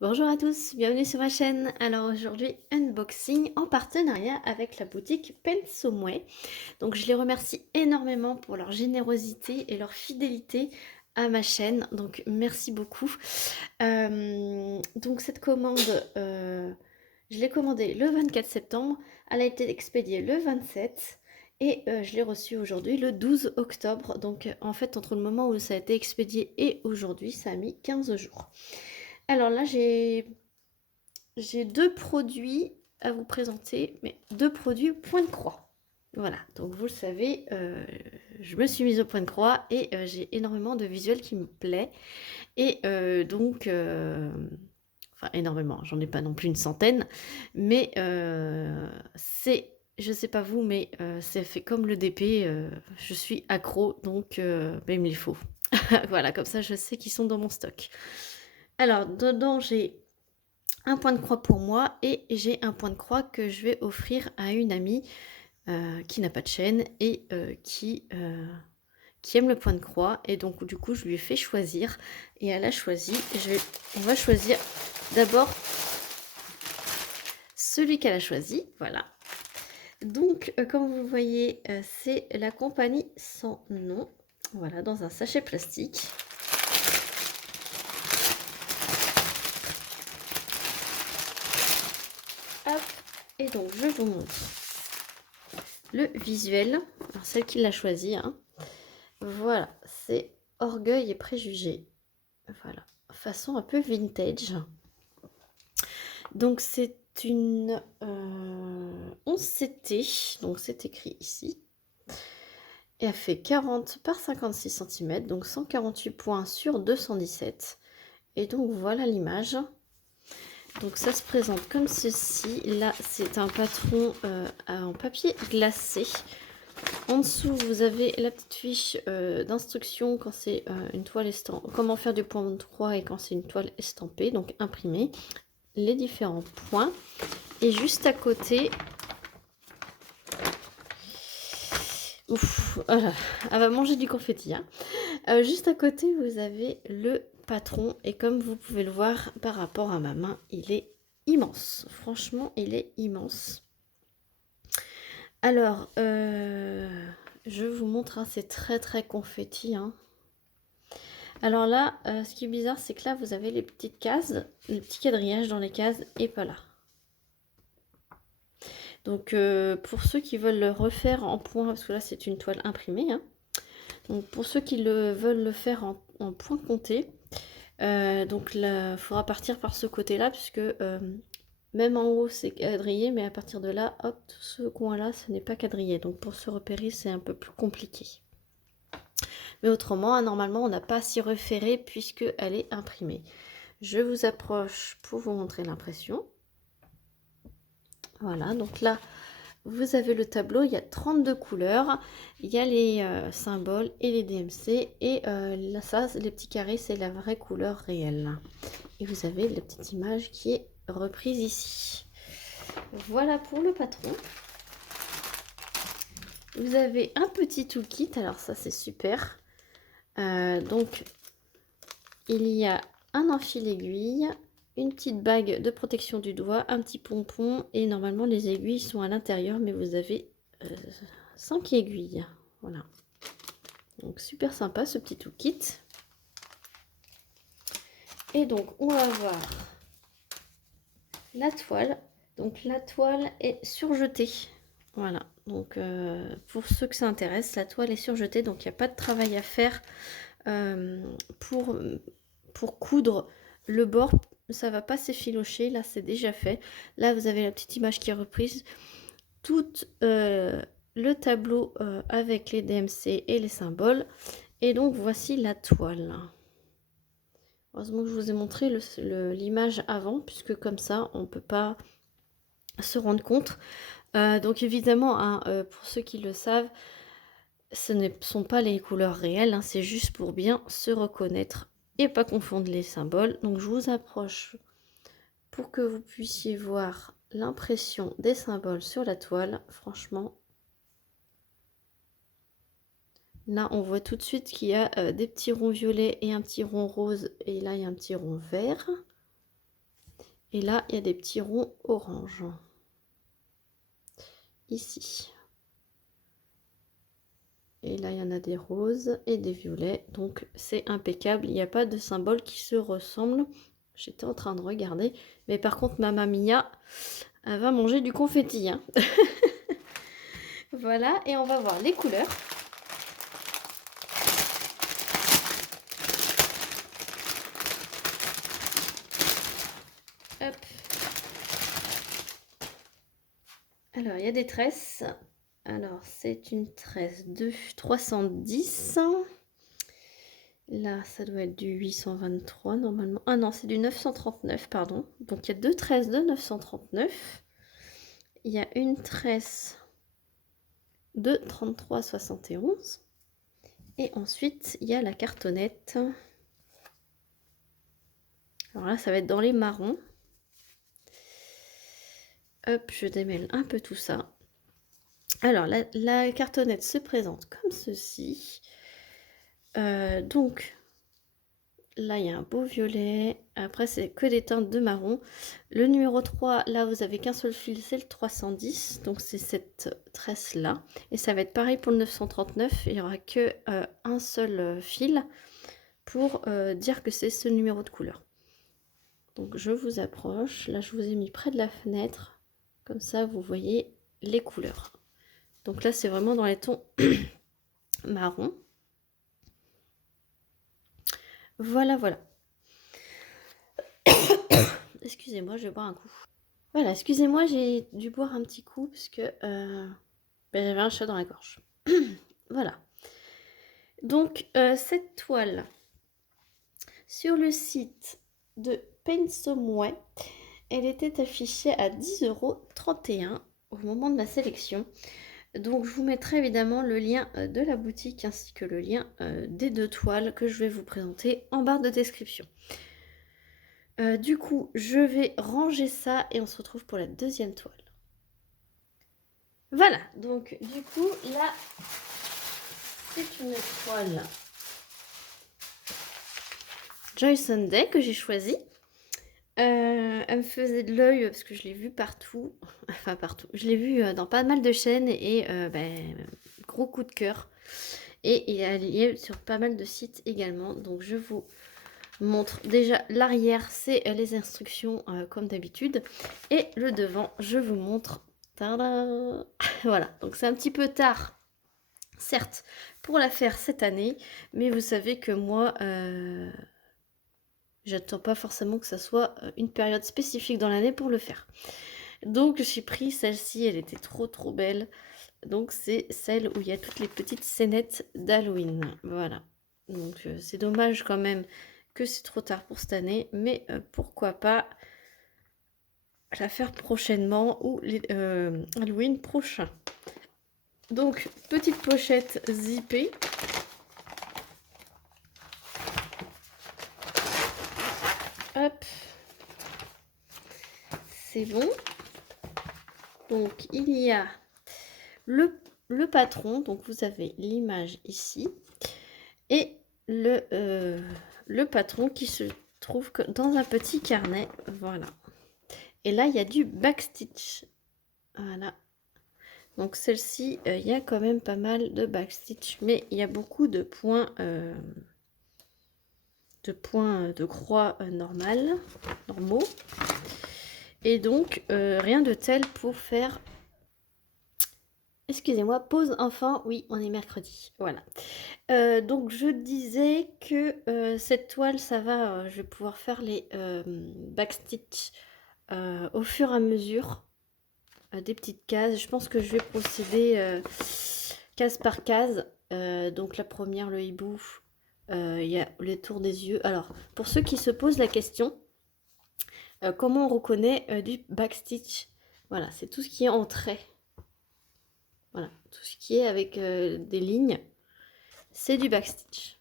Bonjour à tous, bienvenue sur ma chaîne. Alors aujourd'hui, unboxing en partenariat avec la boutique Pensomoué. Donc je les remercie énormément pour leur générosité et leur fidélité à ma chaîne. Donc merci beaucoup. Donc cette commande, je l'ai commandée le 24 septembre. Elle a été expédiée le 27 et je l'ai reçue aujourd'hui le 12 octobre. Donc en fait, entre le moment où ça a été expédié et aujourd'hui, ça a mis 15 jours. Alors là, j'ai deux produits à vous présenter, mais deux produits point de croix. Voilà, donc vous le savez, je me suis mise au point de croix et j'ai énormément de visuels qui me plaît. Et enfin énormément, j'en ai pas non plus une centaine, mais c'est, je sais pas vous, mais c'est fait comme le DP, je suis accro, donc ben, il me les faut. Voilà, comme ça je sais qu'ils sont dans mon stock. Alors, dedans, j'ai un point de croix pour moi et j'ai un point de croix que je vais offrir à une amie qui n'a pas de chaîne et qui aime le point de croix. Et donc, du coup, je lui ai fait choisir et elle a choisi. On va choisir d'abord celui qu'elle a choisi. Voilà. Donc, comme vous voyez, c'est la compagnie sans nom. Voilà, dans un sachet plastique. Hop. Et donc, je vous montre le visuel. Alors, celle qui l'a choisi, hein. Voilà, c'est Orgueil et Préjugés. Voilà, façon un peu vintage. Donc c'est une 11 CT, donc c'est écrit ici. Et elle fait 40 par 56 cm, donc 148 points sur 217. Et donc voilà l'image. Donc ça se présente comme ceci. Là, c'est un patron en papier glacé. En dessous, vous avez la petite fiche d'instruction quand c'est une toile estampée, comment faire du point de croix et quand c'est une toile estampée, donc imprimée, les différents points. Et juste à côté, ouf, voilà, elle va manger du confetti. Hein. Juste à côté, vous avez le patron et comme vous pouvez le voir par rapport à ma main, il est immense. Franchement, il est immense. Alors, je vous montre, hein, c'est très très confetti. Hein. Alors là, ce qui est bizarre, c'est que là, vous avez les petites cases, les petits quadrillages dans les cases et pas là. Donc, pour ceux qui veulent le refaire en point, parce que là, c'est une toile imprimée. Hein. Donc, pour ceux qui veulent le faire en point compté, donc là, il faudra partir par ce côté-là, puisque même en haut, c'est quadrillé, mais à partir de là, hop, ce coin-là, ce n'est pas quadrillé. Donc, pour se repérer, c'est un peu plus compliqué. Mais autrement, hein, normalement, on n'a pas à s'y référer puisqu'elle est imprimée. Je vous approche pour vous montrer l'impression. Voilà, donc là, vous avez le tableau, il y a 32 couleurs, il y a les symboles et les DMC, et là, ça, les petits carrés, c'est la vraie couleur réelle. Et vous avez la petite image qui est reprise ici. Voilà pour le patron. Vous avez un petit toolkit, alors ça c'est super. Donc, il y a un enfil aiguille, une petite bague de protection du doigt, un petit pompon et normalement les aiguilles sont à l'intérieur mais vous avez 5 aiguilles. Voilà. Donc super sympa ce petit toolkit. Et donc on va voir la toile. Donc la toile est surjetée. Voilà. Donc pour ceux que ça intéresse, la toile est surjetée. Donc il n'y a pas de travail à faire euh, pour, pour coudre le bord. Ça va pas s'effilocher. Là c'est déjà fait. Là vous avez la petite image qui est reprise. Tout le tableau avec les DMC et les symboles. Et donc voici la toile. Heureusement que je vous ai montré l'image avant, puisque comme ça, on ne peut pas se rendre compte. Donc évidemment, hein, pour ceux qui le savent, ce ne sont pas les couleurs réelles, hein, c'est juste pour bien se reconnaître et pas confondre les symboles. Donc je vous approche pour que vous puissiez voir l'impression des symboles sur la toile. Franchement, là on voit tout de suite qu'il y a des petits ronds violets et un petit rond rose, et là il y a un petit rond vert. Et là, il y a des petits ronds orange. Ici. Et là, il y en a des roses et des violets. Donc, c'est impeccable. Il n'y a pas de symbole qui se ressemble. J'étais en train de regarder. Mais par contre, Mamma Mia, elle va manger du confetti. Hein. Voilà. Et on va voir les couleurs. Hop. Alors, il y a des tresses. Alors, c'est une tresse de 310. Là, ça doit être du 823 normalement. Ah non, c'est du 939, pardon. Donc, il y a deux tresses de 939. Il y a une tresse de 33,71. Et ensuite, il y a la cartonnette. Alors là, ça va être dans les marrons. Hop, je démêle un peu tout ça. Alors, la cartonnette se présente comme ceci. Donc, là, il y a un beau violet. Après, c'est que des teintes de marron. Le numéro 3, là, vous avez qu'un seul fil, c'est le 310. Donc, c'est cette tresse-là. Et ça va être pareil pour le 939. Il n'y aura que un seul fil pour dire que c'est ce numéro de couleur. Donc, je vous approche. Là, je vous ai mis près de la fenêtre. Comme ça, vous voyez les couleurs. Donc là, c'est vraiment dans les tons marron. Voilà, voilà. Excusez-moi, je vais boire un coup. Voilà, excusez-moi, j'ai dû boire un petit coup parce que j'avais un chat dans la gorge. Voilà. Donc, cette toile, sur le site de Pensomway, elle était affichée à 10,31 € au moment de ma sélection. Donc, je vous mettrai évidemment le lien de la boutique ainsi que le lien des deux toiles que je vais vous présenter en barre de description. Du coup, je vais ranger ça et on se retrouve pour la deuxième toile. Voilà, donc du coup, là, c'est une toile Joy Sunday que j'ai choisie. Elle me faisait de l'œil parce que je l'ai vue partout, enfin partout. Je l'ai vue dans pas mal de chaînes et gros coup de cœur. Et elle y est sur pas mal de sites également. Donc je vous montre déjà l'arrière, c'est les instructions comme d'habitude. Et le devant, je vous montre. Tada. Voilà, donc c'est un petit peu tard, certes, pour la faire cette année. Mais vous savez que moi... j'attends pas forcément que ça soit une période spécifique dans l'année pour le faire. Donc j'ai pris celle-ci, elle était trop belle. Donc c'est celle où il y a toutes les petites scénettes d'Halloween. Voilà. Donc c'est dommage quand même que c'est trop tard pour cette année. Mais pourquoi pas la faire prochainement ou Halloween prochain. Donc petite pochette zippée. Hop. C'est bon. Donc il y a le patron, donc vous avez l'image ici, et le patron qui se trouve dans un petit carnet, voilà. Et là, il y a du backstitch, voilà. Donc celle-ci, il y a quand même pas mal de backstitch, mais il y a beaucoup de points de croix normaux. Et donc, rien de tel pour faire... Excusez-moi, pause enfant, oui, on est mercredi, voilà. Donc je disais que cette toile, ça va, je vais pouvoir faire les backstitch au fur et à mesure des petites cases. Je pense que je vais procéder case par case. Donc la première, le hibou, il y a les tours des yeux. Alors, pour ceux qui se posent la question, comment on reconnaît du backstitch? Voilà, c'est tout ce qui est en trait. Voilà, tout ce qui est avec des lignes, c'est du backstitch.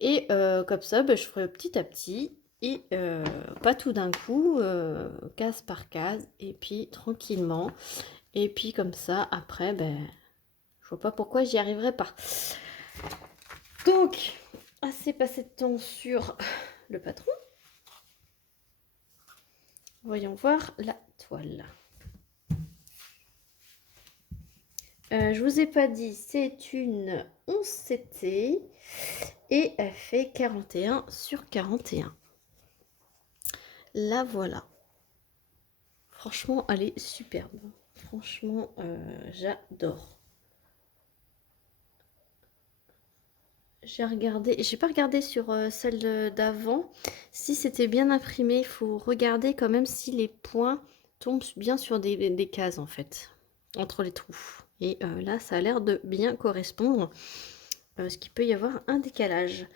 Et comme ça, je ferai petit à petit et pas tout d'un coup, case par case, et puis tranquillement. Et puis comme ça, après, je vois pas pourquoi j'y arriverai pas. Donc, assez passé de temps sur le patron. Voyons voir la toile. Je vous ai pas dit, c'est une 11 CT et elle fait 41 sur 41. La voilà. Franchement, elle est superbe. Franchement, j'adore. J'ai pas regardé sur celle d'avant. Si c'était bien imprimé, il faut regarder quand même si les points tombent bien sur des cases en fait, entre les trous. Et là, ça a l'air de bien correspondre, ce qu'il peut y avoir un décalage.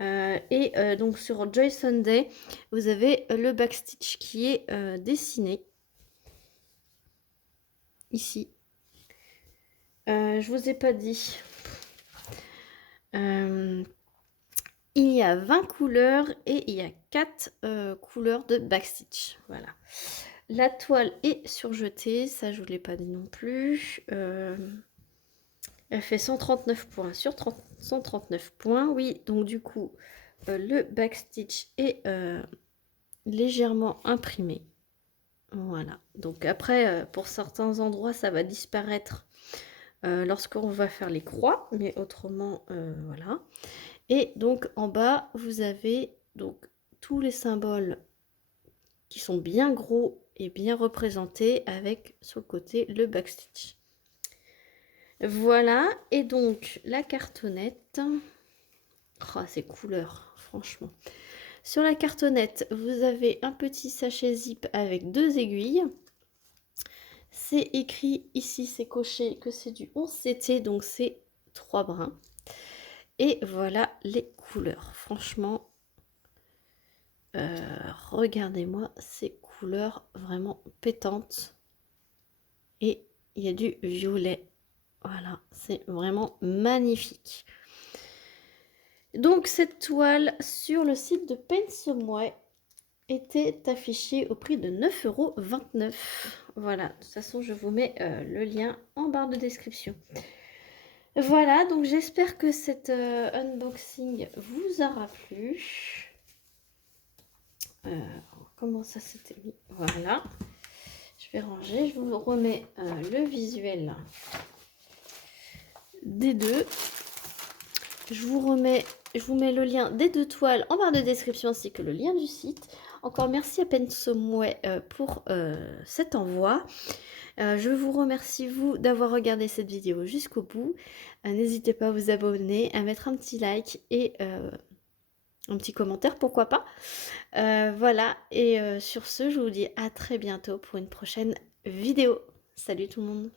Donc sur Joy Sunday, vous avez le backstitch qui est dessiné ici. Je vous ai pas dit. Il y a 20 couleurs et il y a 4 couleurs de backstitch. Voilà. La toile est surjetée, ça je vous l'ai pas dit non plus. Elle fait 139 points sur 139 points. Oui, donc du coup, le backstitch est légèrement imprimé. Voilà. Donc après, pour certains endroits, ça va disparaître lorsqu'on va faire les croix, mais autrement, voilà. Et donc en bas, vous avez donc tous les symboles qui sont bien gros et bien représentés avec sur le côté le backstitch. Voilà, et donc la cartonnette. Oh, ces couleurs, franchement. Sur la cartonnette, vous avez un petit sachet zip avec 2 aiguilles. C'est écrit ici, c'est coché que c'est du 11 CT, donc c'est 3 brins. Et voilà les couleurs. Franchement, regardez-moi ces couleurs vraiment pétantes. Et il y a du violet. Voilà, c'est vraiment magnifique. Donc cette toile sur le site de Pensomeway était affichée au prix de 9,29 €. Voilà, de toute façon je vous mets le lien en barre de description. Voilà, donc j'espère que cet unboxing vous aura plu. Comment ça s'était mis? Voilà. Je vais ranger, je vous remets le visuel des deux. Je vous mets le lien des 2 toiles en barre de description ainsi que le lien du site. Encore merci à Pensomeway pour cet envoi. Je vous remercie vous d'avoir regardé cette vidéo jusqu'au bout. N'hésitez pas à vous abonner, à mettre un petit like et un petit commentaire, pourquoi pas. Voilà, et sur ce, je vous dis à très bientôt pour une prochaine vidéo. Salut tout le monde!